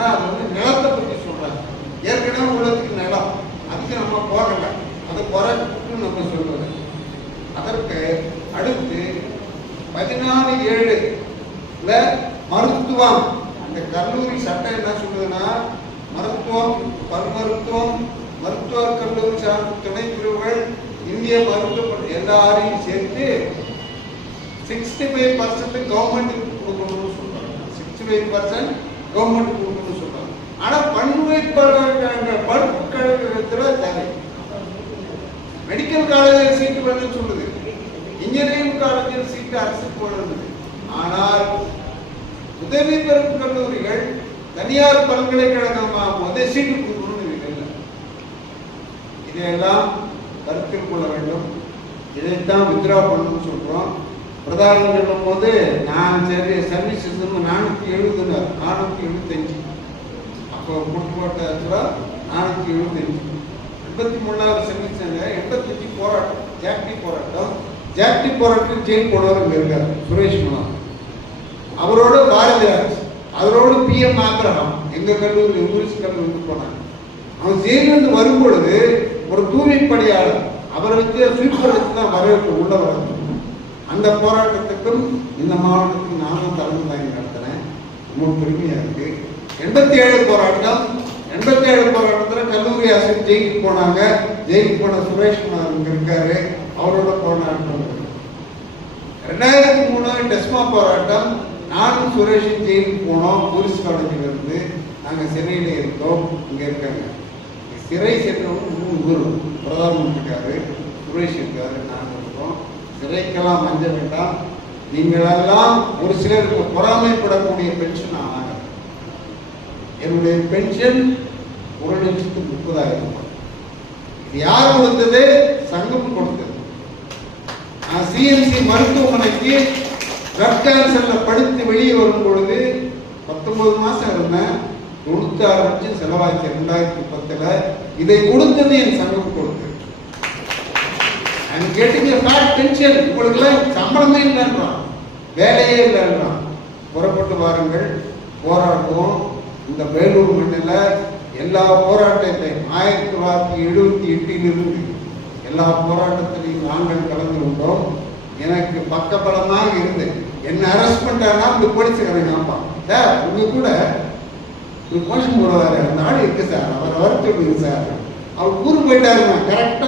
ஏன்னா அது நிலத்தை பற்றி சொல்றாங்க. ஏற்கனவே உள்ளதுக்கு நிலம், அதுக்கு நம்ம போகல, அதை குறைன்னு நம்ம சொல்றது. அதற்கு அடுத்து 14(7) மருத்துவம். இந்த கல்லூரி சட்டம் என்ன சொல்லுதுன்னா, மருத்துவம், பல் மருத்துவம், மருத்துவக் கல்லூரி சார்ந்த துணை பிரிவுகள், இந்திய மருத்துவ எல்லாரையும் சேர்த்து 65% கவர்மெண்ட் கொடுக்கணும்னு சொல்றாங்க. 65% கவர்மெண்ட் கொடுக்கணும்னு சொல்றாங்க. ஆனா பல்கலைக்கழகத்துல தேவை. மெடிக்கல் காலேஜில் சீட்டு வேணும்னு சொல்லுது, இன்ஜினியரிங் காலேஜில் சீட்டு அரசு போடுறது. ஆனால் உதவி பெறும் கல்லூரிகள் தனியார் பல்கலைக்கழகமாக சீட்டு கொடுக்கணும்னு இல்லை. இதையெல்லாம் கருத்தில் கொள்ள வேண்டும். இதைத்தான் வித்ரா பண்ணணும்னு சொல்றோம். பிரதானம் சொல்லும் போது நான் சரி சர்வீஸ் 470, 475 அப்போ போட்ட 475 83வது சர்வீஸ் 85 போராட்டம், ஜாக்டி போராட்டம் ஜெயில் போனவர் இருக்காரு சுரேஷ் மனோகர். அவரோட பாரதிராஜ், அவரோடு PM ஆக்ரஹாம் எங்க கல்லூரி இங்கிலீஷ் கல்லூரி போனாங்க. அவன் ஜெயிலிருந்து வரும் பொழுது ஒரு தூய்மைப்பணியாளர் அவரை வச்சு ஸ்வீப்பர் வச்சு தான் வரவேற்பு உள்ள வர. அந்த போராட்டத்துக்கும் இந்த மாவட்டத்துக்கு நானும் தலைமை தாங்கி நடத்தினேன். ரொம்ப பெருமையா இருக்கு. 87 போராட்டம், 87 போராட்டத்தில் கல்லூரி ஆசிரியர் ஜெயிலுக்கு போனாங்க. ஜெயிலுக்கு போன சுரேஷ் குமார் இங்க இருக்காரு, அவரோட போராட்டம். 2003 டெஸ்மா போராட்டம், நானும் சுரேஷும் ஜெயிலுக்கு போனோம். டூரிஸ்ட் காலேஜில் இருந்து நாங்கள் சிறையில் இருக்கோம். இங்கே இருக்காங்க சிறை சென்றவங்க 3 பேர், பிரதானம் இருக்காரு, சுரேஷ் இருக்காரு, நாங்கள் இருக்கோம். சிறைக்கெல்லாம் மஞ்ச வேண்டாம். நீங்களெல்லாம் ஒரு சிலருக்கு பொறாமைப்படக்கூடிய பென்ஷன் ஆனாங்க. என்னுடைய பென்ஷன் 1,30,000 ரூபாய். இது யார் கொடுத்தது? சங்கம் கொடுத்தது. நான் CMC மருத்துவமனைக்கு பிளட் கேன்சர்ல படித்து வெளியே வரும் பொழுது 19 மாசம் இருந்தேன். 96 லட்சம் செலவாச்சு 2010. இதை கொடுத்தது என் சங்கம் கொடுத்தது. கேட்டீங்க பென்ஷன் உங்களுக்குலாம் சம்பளமே இல்லைன்றான், வேலையே இல்லைன்றான். புறப்பட்டு வாருங்கள், போராடுவோம். இந்த வேலூர் மண்ணில் எல்லா போராட்டத்தையும் 1978 எல்லா போராட்டத்திலையும் நாங்கள் கலந்து கொண்டோம். எனக்கு பக்கபலமாக இருந்து என்ன அரெஸ்ட் பண்ணிட்டாருன்னா இப்படி போலீஸ்காரங்க ஆமாம் சார் உங்க கூட கோஷம் போடுவாரு, அந்த ஆடு இருக்கு சார், அவரை வறுத்து விடுங்க சார், அவர் ஊருக்கு போயிட்டாருங்க கரெக்டா